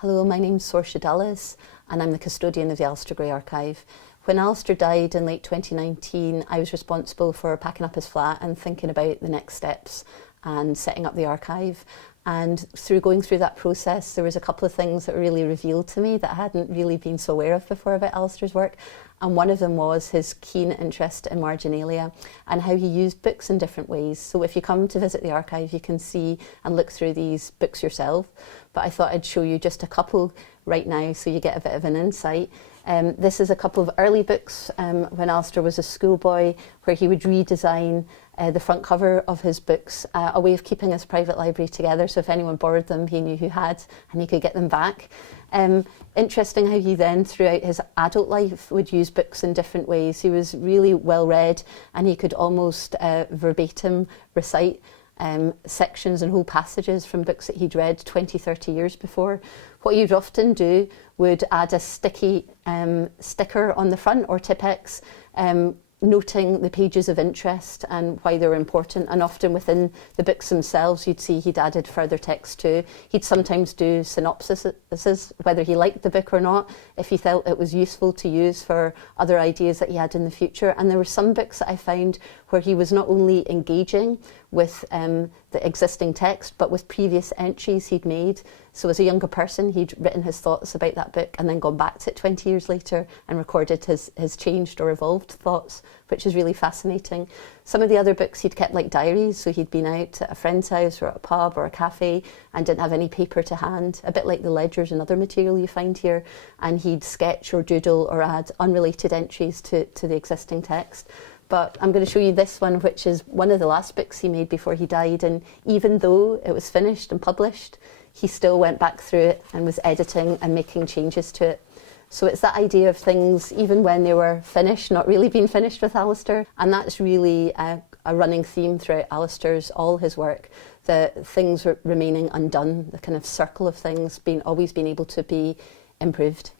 Hello, my name's Sorcha Dallas and I'm the custodian of the Alasdair Gray Archive. When Alasdair died in late 2019, I was responsible for packing up his flat and thinking about the next steps and setting up the archive. And going through that process, there was a couple of things that were really revealed to me that I hadn't really been so aware of before about Alasdair's work. And one of them was his keen interest in marginalia and how he used books in different ways. So if you come to visit the archive, you can see and look through these books yourself. But I thought I'd show you just a couple right now so you get a bit of an insight. This is a couple of early books when Alasdair was a schoolboy, where he would redesign the front cover of his books, a way of keeping his private library together, so if anyone borrowed them he knew who had and he could get them back. Interesting how he then throughout his adult life would use books in different ways. He was really well read and he could almost verbatim recite sections and whole passages from books that he'd read 20, 30 years before. What he'd often do would add a sticky sticker on the front or Tipp-Ex, noting the pages of interest and why they were important, and often within the books themselves you'd see he'd added further text too. He'd sometimes do synopsises, whether he liked the book or not, if he felt it was useful to use for other ideas that he had in the future. And there were some books that I found where he was not only engaging with the existing text, but with previous entries he'd made. So as a younger person, he'd written his thoughts about that book and then gone back to it 20 years later and recorded his changed or evolved thoughts, which is really fascinating. Some of the other books he'd kept like diaries, so he'd been out at a friend's house or at a pub or a cafe and didn't have any paper to hand, a bit like the ledgers and other material you find here, and he'd sketch or doodle or add unrelated entries to the existing text. But I'm going to show you this one, which is one of the last books he made before he died, and even though it was finished and published, he still went back through it and was editing and making changes to it. So it's that idea of things, even when they were finished, not really being finished with Alasdair. And that's really a running theme throughout Alasdair's, all his work, that things were remaining undone, the kind of circle of things always being able to be improved.